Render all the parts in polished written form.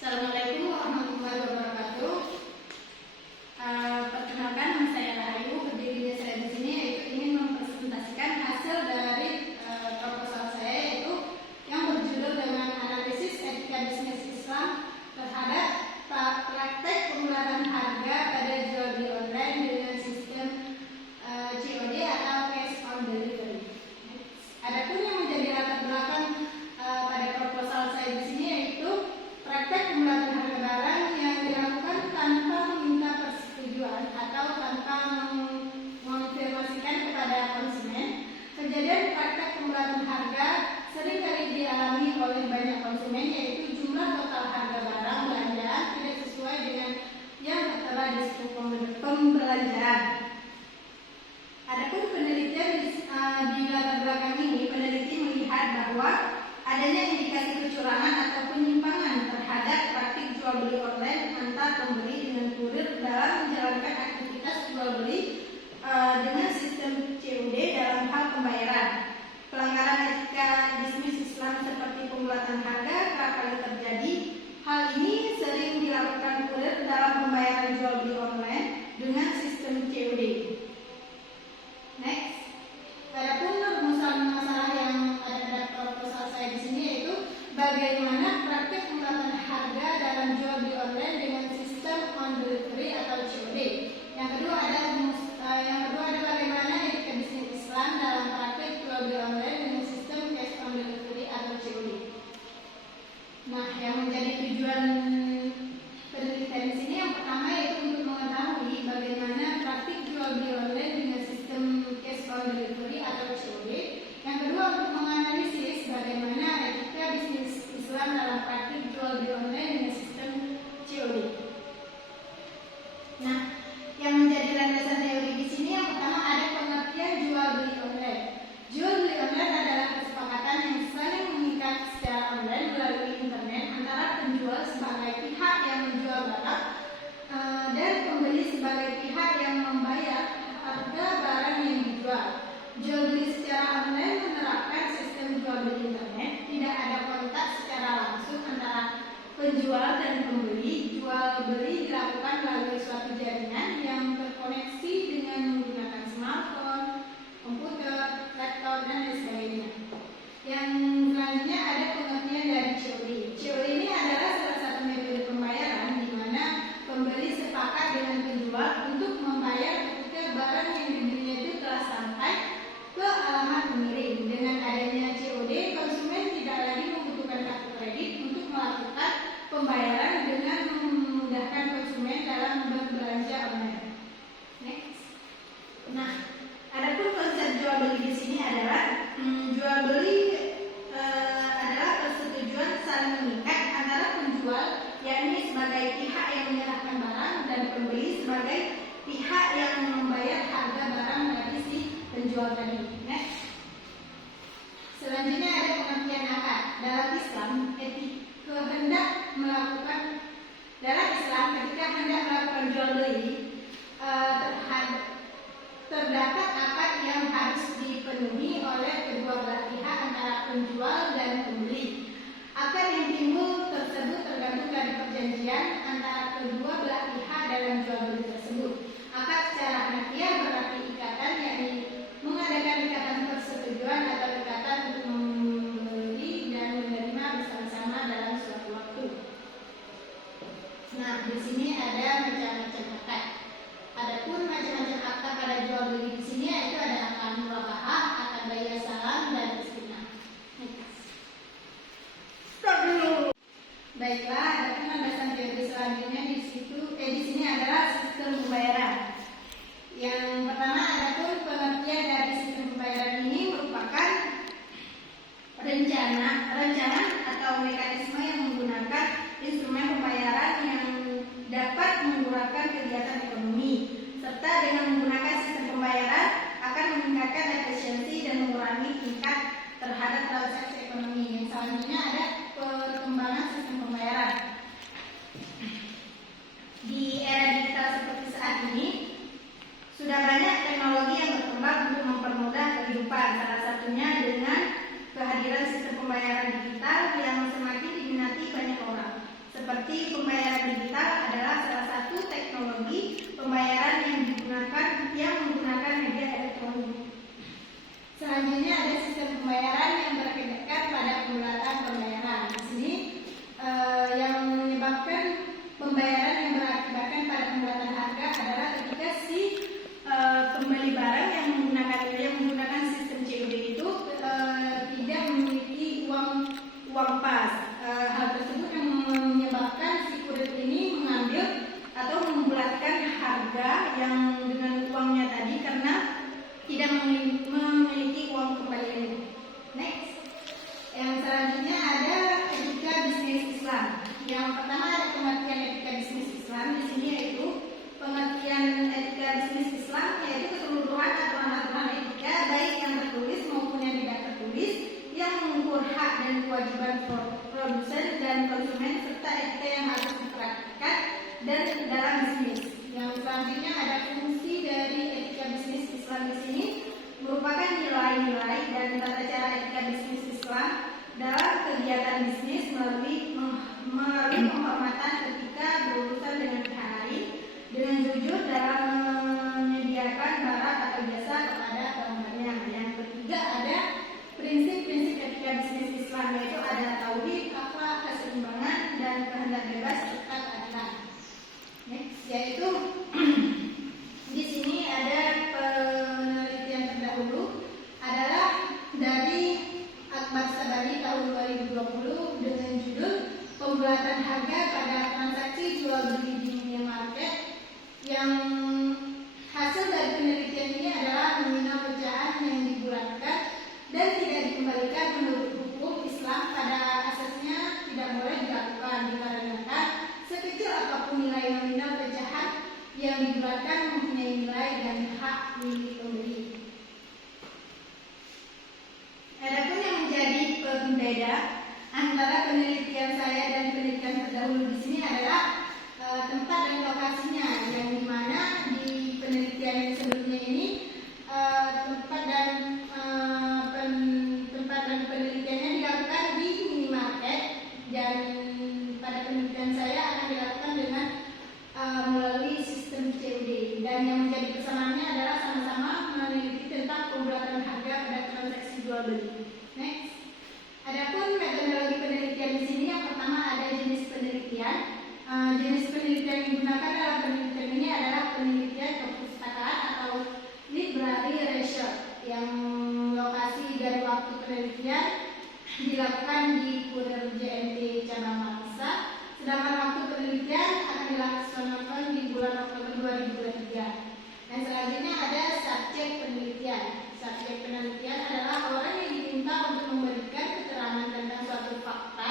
Assalamualaikum warahmatullahi wabarakatuh. Perkenalkan, nama saya Rahayu. Berdiri di saya di sini yaitu ingin mempresentasikan hasil dari proposal saya, yaitu yang berjudul dengan analisis etika bisnis Islam terhadap praktek pemularan harga pada jual beli online dengan sistem COD atau cash on delivery. Adapun yang menjadi latar belakang pada proposal saya di sini yaitu praktek pemularan harga barang yang dilakukan tanpa meminta persetujuan atau tanpa mengonfirmasikan kepada konsumen. Kejadian praktek pemularan harga seringkali dialami oleh banyak konsumen, yaitu jumlah total harga barang belanjaan tidak sesuai dengan yang tertera di situ pembelanjaan. Adapun penelitian di latar belakang ini, peneliti melihat bahwa adanya indikasi kecurangan atau penyimpangan terhadap praktik jual beli online antar pembeli dengan kurir dalam menjalankan aktivitas jual beli dengan sistem COD dalam hal pembayaran. Pelanggaran etika bisnis Islam seperti pembuatan harga kerap kali terjadi. Hal ini sering dilakukan kurir dalam pembayaran jual beli online dengan sistem COD. Next. Adapun rumusan masalah yang ada pada proposal saya di sini yaitu bagaimana praktik pemularan harga dalam jual beli online dengan sistem on delivery atau COD. Yang kedua ada bagaimana etika bisnis Islam dalam praktik jual beli online dengan sistem cash on delivery atau COD. Nah, yang menjadi tujuan penelitian di sini yang pertama yaitu untuk mengetahui bagaimana praktik jual beli online dengan sistem cash on delivery atau COD. Yang kedua untuk menganalisis bagaimana etika bisnis Islam dalam praktik jual beli online dengan sistem COD. Nah, yang menjadi landasan teori di sini yang pertama ada pengertian jual beli online. Jual beli online adalah kesepakatan yang saling mengikat secara online melalui internet antara penjual sebagai pihak yang menjual barang dan pembeli sebagai pihak yang membayar harga barang yang dijual. Jual beli secara online menerapkan sistem jual beli internet, tidak ada kontak secara langsung antara penjual dan pembeli. Jual beli dilakukan melalui suatu jaringan yang terkoneksi dengan menggunakan smartphone, komputer, laptop, dan lain sebagainya. Yang selanjutnya ada pengertian dari COD. COD ini adalah salah satu metode pembayaran di mana pembeli sepakat dengan penjual untuk membayar ketika barang yang dibelinya itu telah sampai ke alamat pengirim. Dengan adanya COD, konsumen tidak lagi membutuhkan kartu kredit untuk melakukan pembayaran dengan memudahkan konsumen dalam berbelanja online. Next. Nah, adapun konsep jual beli di sini adalah jual beli adalah persetujuan saling mengikat antara penjual, yakni sebagai pihak yang menyerahkan barang, dan pembeli sebagai pihak yang membayar harga barang dari si penjual tadi. Next. Selanjutnya ada pengertian akad. Dalam Islam, ketika hendak melakukan jual beli terdapat akad yang harus dipenuhi oleh kedua belah pihak antara penjual dan pembeli. Akad yang timbul tersebut tergantung dari perjanjian antara kedua belah pihak dalam jual beli tersebut. Akad secara hanafiah berarti ikatan, yakni mengadakan ikatan persetujuan atau ikatan untuk membeli dan menerima bersama-sama dalam suatu waktu. Nah, di sini ada macam-macam akad. Adapun macam-macam akad pada jual beli di sini yaitu ada akad murabahah, akad bayar salam, dan istimah. Baiklah, adapun landasan teori selanjutnya di sini adalah sistem pembayaran. Yang pertama, adapun pengertian dari sistem pembayaran ini merupakan rencana atau mekanisme yang menggunakan instrumen pembayaran yang dapat menggerakkan kegiatan ekonomi, serta dengan menggunakan sistem pembayaran akan meningkatkan efisiensi dan mengurangi tingkat terhadap transaksi ekonomi. Yang selanjutnya ada perkembangan sistem pembayaran. Di era digital seperti saat ini, sudah banyak teknologi yang berkembang untuk mempermudah kehidupan. Salah satunya dengan kehadiran sistem pembayaran digital yang semakin selanjutnya ada sistem pembayaran yang berdasarkan pada pembulatan pembayaran. Di sini yang menyebabkan pembayaran yang berakibatkan pada pembulatan harga adalah ketika si pembeli barang yang menggunakan sistem COD itu tidak memiliki uang pas. Hal tersebut yang menyebabkan si kurir ini mengambil atau membulatkan harga yang dengan uangnya tadi karena tidak memiliki uang kembalian. Next, yang selanjutnya ada etika bisnis Islam. Yang pertama ada pengertian etika bisnis Islam. Di sini yaitu pengertian etika bisnis Islam yaitu keseluruhan aturan-aturan etika baik yang tertulis maupun yang tidak tertulis yang mengukur hak dan kewajiban produsen dan konsumen serta etika yang harus dipraktikkan dan dalam bisnis. Yang selanjutnya ada fungsi dari etika bisnis Islam di sini merupakan nilai-nilai dan tata cara etika bisnis Islam dalam kegiatan bisnis melalui penghormatan ketika berurusan dengan pihak lain dengan jujur dalam menyediakan barang atau jasa kepada pelanggannya. Yang ketiga ada prinsip-prinsip etika bisnis Islam yaitu ada tauhid, akhlak, keseimbangan dan kehendak bebas serta keadilan. Next, yaitu di sini ada penelitian terdahulu adalah dari Akbar Sabari tahun 2020 dengan judul pembulatan harga pada transaksi jual beli di dunia market. Yang hasil dari penelitian ini adalah nominal pecahan yang dibulatkan dan tidak dikembalikan menurut hukum Islam pada asasnya tidak boleh dilakukan dikarenakan sekecil apapun nilai nominal pecahan yang dibulatkan mempunyai nilai dan hak milik pembeli. Adapun yang menjadi pembeda antara penelitian saya dan penelitian terdahulu di sini adalah tempat dan lokasinya, yang dimana di penelitian sebelumnya ini tempat dan penelitiannya dilakukan di minimarket dan pada penelitian saya akan dilakukan dengan melalui sistem COD dan yang menjadi kesamaannya adalah sama-sama meneliti tentang pembulatan harga pada transaksi jual beli. Next, adapun metodologi penelitian di sini yang pertama ada jenis penelitian. Jenis penelitian yang digunakan dalam penelitian ini adalah penelitian perpustakaan atau library research yang lokasi dan waktu penelitian dilakukan di Kurir JNT cabang Makassar, sedangkan waktu penelitian akan dilaksanakan di bulan Oktober 2023. Dan selanjutnya ada subjek penelitian. Subjek penelitian adalah orang yang diminta untuk memberikan keterangan tentang suatu fakta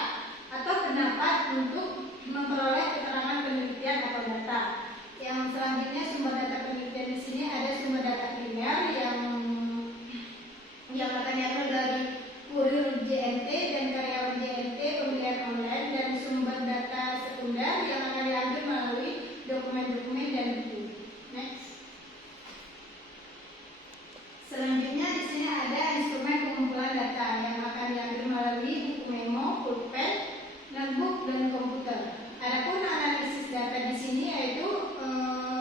atau pendapat untuk memperoleh keterangan penelitian atau data. Yang selanjutnya sumber data penelitian di sini ada sumber data primer yang akan diambil dari kurir JNT dan karyawan JNT pemilihan online dan sumber data sekunder yang akan diambil melalui dokumen-dokumen dan buku. Next. Selanjutnya di sini ada instrumen pengumpulan data yang akan diambil melalui buku memo, pulpen, notebook dan komputer. Adapun analisis data di sini yaitu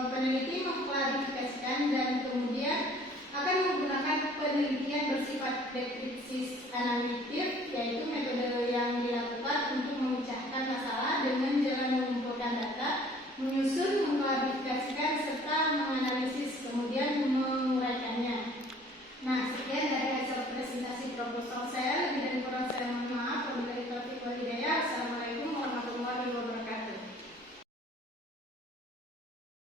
peneliti mengklarifikasikan dan kemudian akan menggunakan penelitian bersifat deskripsi analitik yaitu metode yang dilakukan untuk memecahkan masalah dengan jalan mengumpulkan data, menyusun, mengklarifikasikan